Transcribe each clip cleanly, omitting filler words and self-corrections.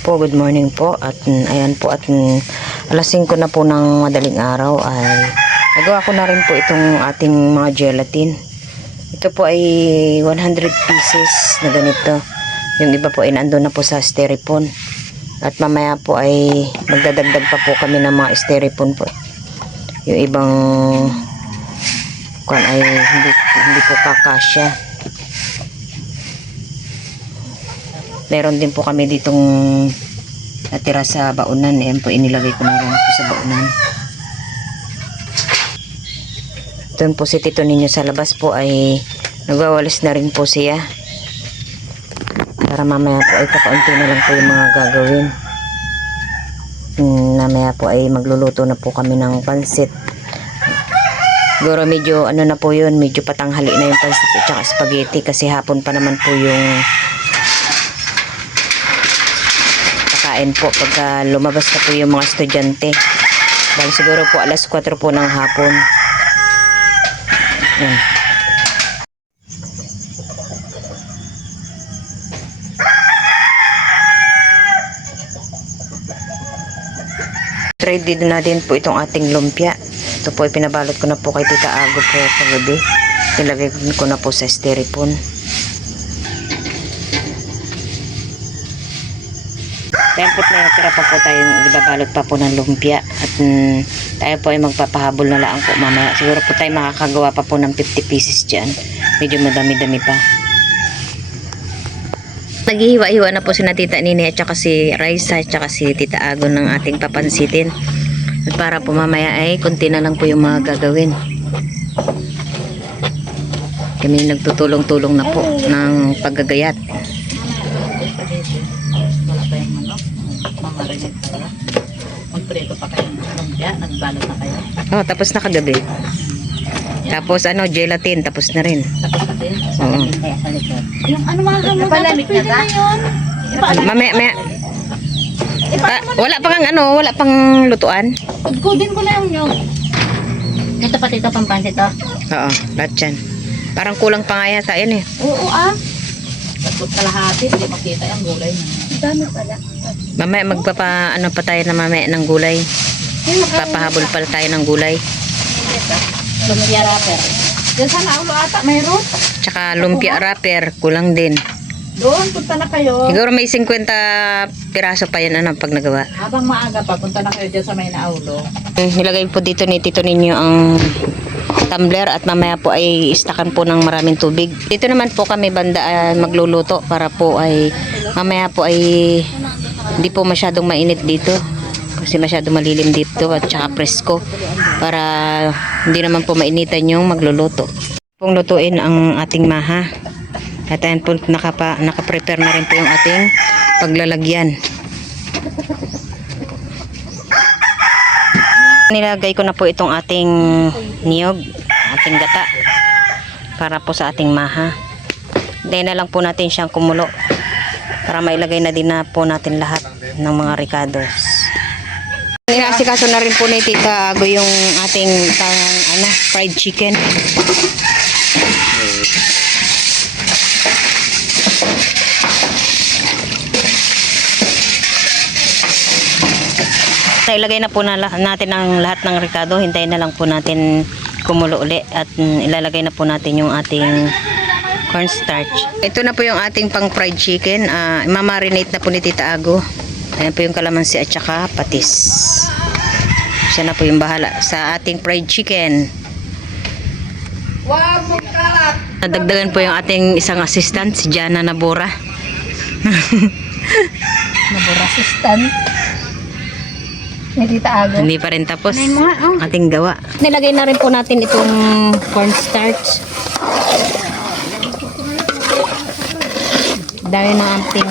po, good morning po. At ayan po, at alas 5 na po ng madaling araw ay nagawa ko na rin po itong ating mga gelatin. Ito po ay 100 pieces na ganito. Yung iba po ay nandun na po sa styrofoam. At mamaya po ay magdadagdag pa po kami ng mga styrofoam po. Yung ibang kuwan ay hindi po kakasya. Meron din po kami ditong natira sa baunan. Ayan po, inilagay ko na rin po sa baunan. Doon po si Tito ninyo sa labas po ay nagwawalis na rin po siya. Para mamaya po ay kakaunti na lang po yung mga gagawin. Mamaya po ay magluluto na po kami ng pansit. Siguro medyo ano na po yun, medyo patanghali na yung pansit at saka spaghetti kasi hapon pa naman po yung kain po pagka lumabas na po yung mga estudyante. Dahil siguro po alas 4 po ng hapon. Yan. Ready na din po itong ating lumpia. Ito po ay pinabalot ko na po kay Tita Ago po kagabi. Nilagay ko na po sa styrofoam. Kaya po natira pa po tayong ibabalot pa po ng lumpia. At tayo po ay magpapahabol na lang po mamaya. Siguro po tayo makakagawa pa po ng 50 pieces dyan. Medyo madami-dami pa. Naghihiwa-hiwa na po si Tita Nini at saka si Raisa at saka si Tita Ago ng ating papansitin. At para po mamaya ay konti na lang po yung mga gagawin. Kami nagtutulong-tulong na po ng paggagayat. Magprito pa kayo ng lumpia, nagbalot na kayo. Oh, tapos na kagabi. Tapos ano, gelatin, tapos na rin. Tapos na din. Oo. Sa likod. Yung ano mga hamon, dapat pwede na yun. Mamaya. Wala pang wala pang lutuan. Pagkudin ko lang yun. Ito pati ito pang pansit to. Oo, lahat yan. Parang kulang pa nga yata yan eh. Oo Tapos kalahati, hindi makita yung gulay na. Dami pala. Mamaya magpapa pa tayo na mamaya ng gulay. Papahabol pala tayo ng gulay. Lumpia wrapper. Diyan sa naulo ata, mayroon. Tsaka lumpia wrapper, kulang din. Doon, punta na kayo. Siguro may 50 piraso pa yan pag nagawa. Habang maaga pa, punta na kayo dyan sa may naulo. Nilagay po dito ni Tito ninyo ang tumbler at mamaya po ay istakan po ng maraming tubig. Dito naman po kami banda magluluto para po ay mamaya po ay hindi po masyadong mainit dito. Kasi masyadong malilim dito at saka presko para hindi naman po mainitan yung magluluto. Pong lutuin ang ating maha. At ayan po nakaprepare na rin po yung ating paglalagyan. Nilagay ko na po itong ating niyog, ating gata para po sa ating maha. Dahil na lang po natin siyang kumulo para mailagay na din na po natin lahat ng mga ricados. Inasikaso na rin po ni Tita Ago yung ating fried chicken. Ilagay na po natin ang lahat ng ricado. Hintayin na lang po natin kumulo uli at ilalagay na po natin yung ating cornstarch. Ito na po yung ating pang fried chicken. Mamarinate na po ni Tita Ago. Ayan po yung kalamansi at saka patis. Siya na po yung bahala sa ating fried chicken. Nadagdagan po yung ating isang assistant, si Jana Nabora. Nabura assistant. Tita Ago. Hindi pa rin tapos ating gawa. Nilagay na rin po natin itong cornstarch. Dahil na ating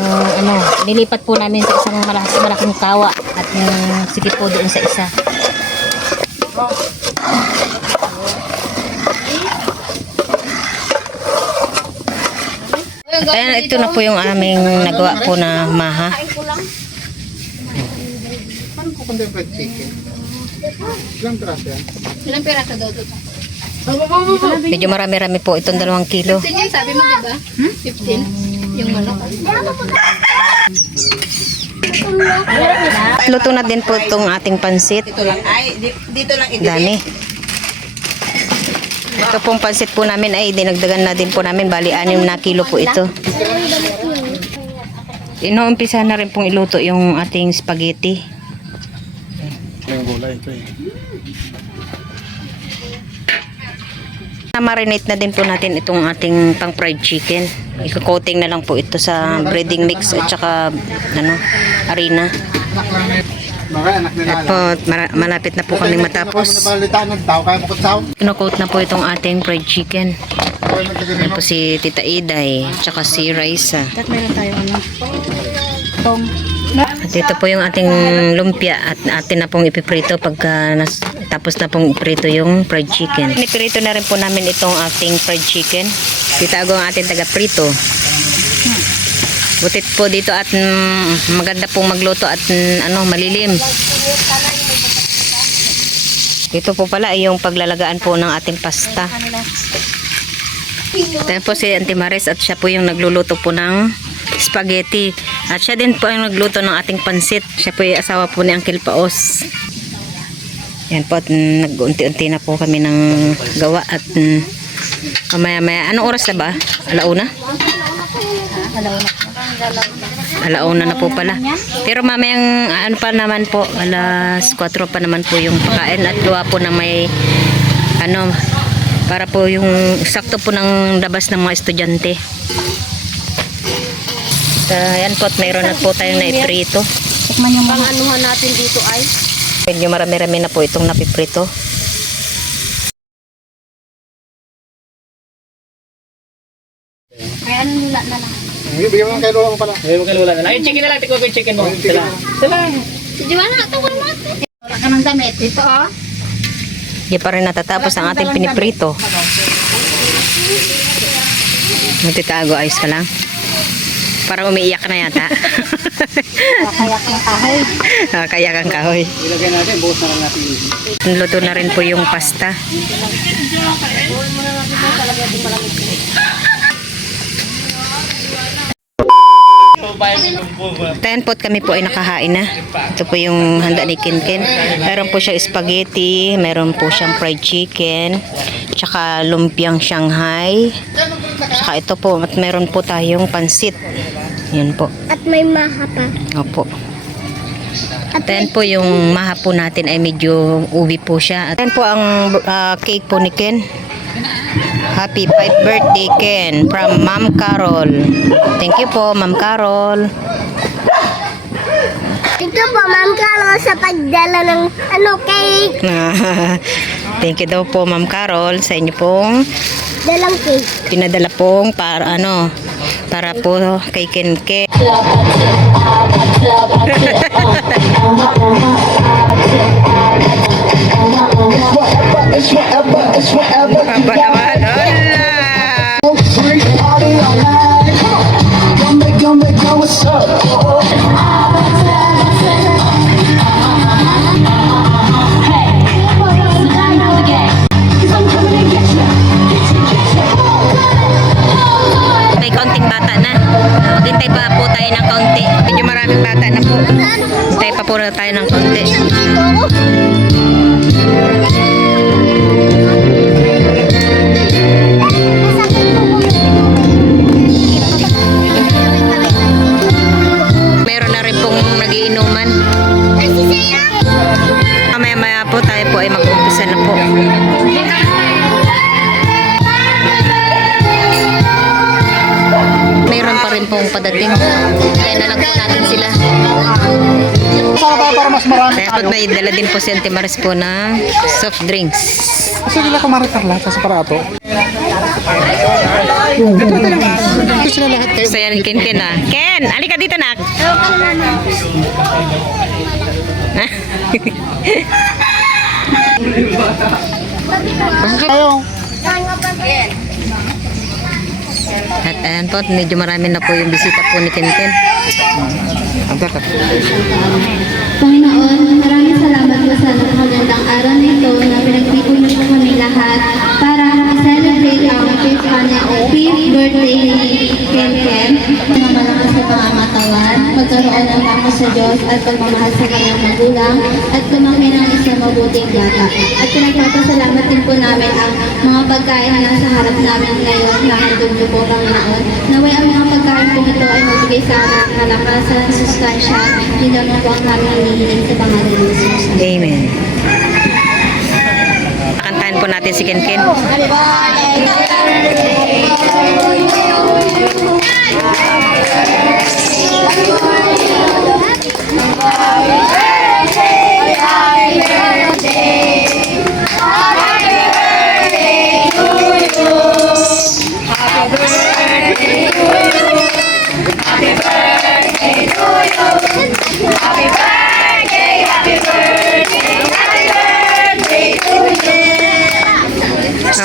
nilipat po namin sa isang malaking tawa at sikip po doon sa isa. Ayan, ito na po yung aming nagawa po na maha. Kundi fried chicken. Ilang piraso yan? Ilang piraso daw doon? Medyo marami-rami po itong 2 kilo. 15 yan, sabi mo diba? 15? Yung manok. Luto na din po itong ating pansit. Dito lang. Ay, dito lang ibigay. Dami. Ito pong pansit po namin ay dinagdagan na din po namin. Bali, 6 na kilo po ito. Inuumpisa na rin pong iluto yung ating spaghetti. Yung gulay ito eh. Marinate na din po natin itong ating pang fried chicken. Iko-coating na lang po ito sa breading mix at saka harina. Mga anak nila. At po, malapit na po kami matapos. Kino-coat na po itong ating fried chicken. Yan po si Tita Iday, tsaka si Raisa. At meron tayo tong. At ito po yung ating lumpia at atin na pong ipiprito pagka tapos na pong iprito yung fried chicken. Ipiprito na rin po namin itong ating fried chicken. Tita Ago ang ating taga-prito. Butit po dito at maganda pong magluto at malilim. Ito po pala ay yung paglalagaan po ng ating pasta. Ito po si Auntie Maris at siya po yung nagluluto po ng spaghetti. At siya din po ang nagluto ng ating pansit. Siya po yung asawa po ni Uncle Paos. Yan po at nag-unti-unti na po kami ng gawa at maya-maya. Anong oras na ba? Alauna? Alauna na po pala. Pero mamayang pa naman po, alas 4 pa naman po yung pakain at gawa po na may para po yung sakto po ng labas ng mga estudyante. Yan po at mayroon na po tayong naiprito. Tikman yung mga anuhan natin dito ay. Medyo marami-rami na po itong napiprito. Kaya nula na lang. Bigyan mo kay Lola mo pala. Ayun, magkalula na lang. Ay, chicken na lang. Tikwa ko yung chicken mo. Sila. Si Joanna, tawag natin. Wala ka ng damit. Dito Hindi pa rin natatapos ang ating piniprito. Matitago, ayos ka lang. Parang umiiyak na yata. Kayak ng kahoy. Kaya kang kahoy. Ilagay natin. Buhos na lang natin. Luto na rin po yung pasta. Tayan po kami po ay nakahain na. Ito po yung handa ni Kinkin. Meron po siyang spaghetti, meron po siyang fried chicken, tsaka lumpiang Shanghai. Tsaka ito po, at meron po tayong pansit. Yan po. At may maha pa. Opo. At yan po yung maha po natin ay medyo ubi po siya. At yan po ang cake po ni Ken. Happy 5th birthday Ken from Ma'am Carol. Thank you po Ma'am Carol. Ito po, Ma'am Carol, sa pagdala ng cake. Thank you daw po Ma'am Carol sa inyo pong Dalang cake. pinadala pong para po kay Ken Ken. Papa naman, hola! May kaunting bata na. Maghintay pa po tayo ng kaunti. Medyo maraming bata na po. Hintay pa po tayo ng kaunti. Meron na rin pong nagiinuman. Maya-maya po tayo po ay mag-umpisa na po. Meron pa rin pong padating. Kaya na lang po natin sila. Para mas marami Kaya po may dala din po si Auntie Maris po ng soft drinks. Kasi sila kumaritar lahat sa parato. Ito sila lahat kayo. So yan, Ken na. Ken, alika dito na. Ayaw. At ayan po, medyo marami na po yung bisita po ni Ken. Anta ka. Panginoon, maraming salamat po sa magandang araw nito na pinagpipon niyo po kami lahat para i-celebrate ang 5th birthday ni Ken. Na malakas sa pangangatawan, magkaroon ng takot sa Diyos at pagmamahal sa kanyang magulang at lumaki ng isang mabuting bata. At pinagpapasalamat din po namin ang mga pagkain na nasa harap namin ngayon na handog niyo po, Panginoon. Naway ang mga pagkain po ito ay magbigay sa amin ng kalakasan, sustansya, yun naman po ang aming hinihiling sa pangalan ng Jesus. Amen. Kantahan po natin si Ken Ken. Oh,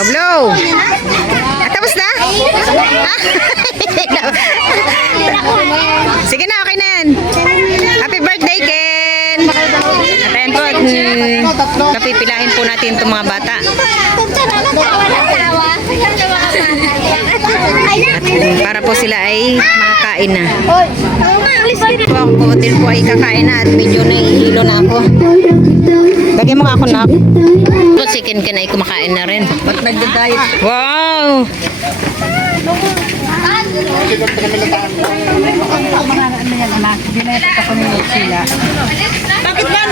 blow! Ah, tapos na? Sige na, okay na yan. Happy birthday, Ken! At ayan po, kapipilahin po natin itong mga bata. At para po sila ay makakain na. Po ako po din po ay kakain na at medyo nahihilo na ako. Lagyan mo nga ako na. Ito si Ken Ken ay kumakain na rin. Ba't nagda-diet? Wow! Mga ano yan, anak. Dinayat ako ni sila. Bakit ba?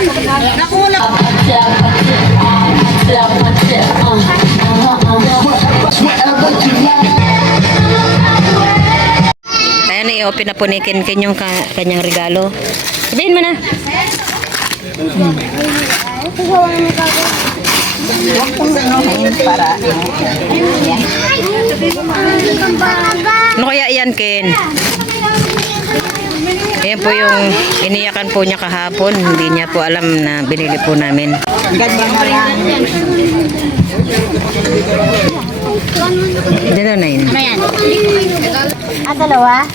Nakula. Ayan, i-open na po ni Ken Ken yung kanyang regalo. Sabihin mo na. Para Ano kaya yan, Ken? Ayan po yung iniyakan po niya kahapon. Hindi niya po alam na binili po namin. ganda na lang. Dito na yun. Dalawa?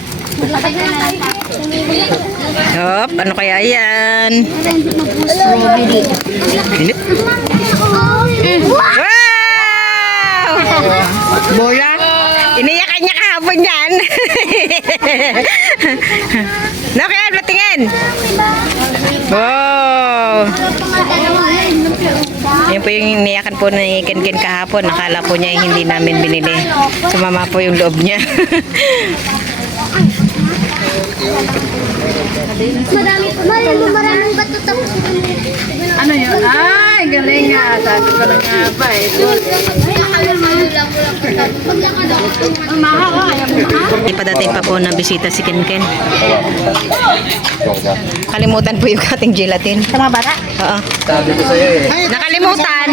Hop, ano kaya yan? Wow! Boya? Iniyakan niya kahapon yan. No, kaya matingin. Wow! Yan po yung iniyakan po ni Ken Ken kahapon. Nakala po niya hindi namin binili. Sumama po yung loob niya. Maraming bato tapos. Ano yun? Ay, galing nga. Sabi ko na nga ba eh. Ipadating pa po na bisita si Ken Ken. Kalimutan po yung ating gelatin. Sa mga bata? Oo. Sabi ko sa'yo eh. Nakalimutan.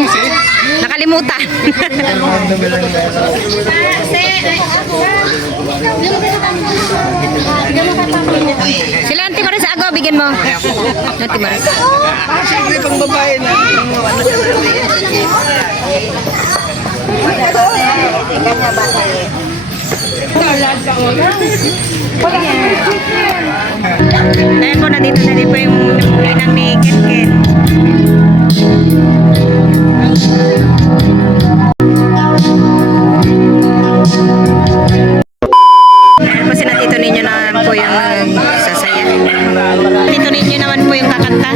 Nakalimutan. Sila Auntie Maris, ako, bigyan mo. Auntie Maris. Siyempre pang babae na. Ayan po, nandito na din po yung ninang ni Ken Ken. Ayan po sila Tito Ninyo naman po yung sasaya. Tito Ninyo naman po yung kakanta.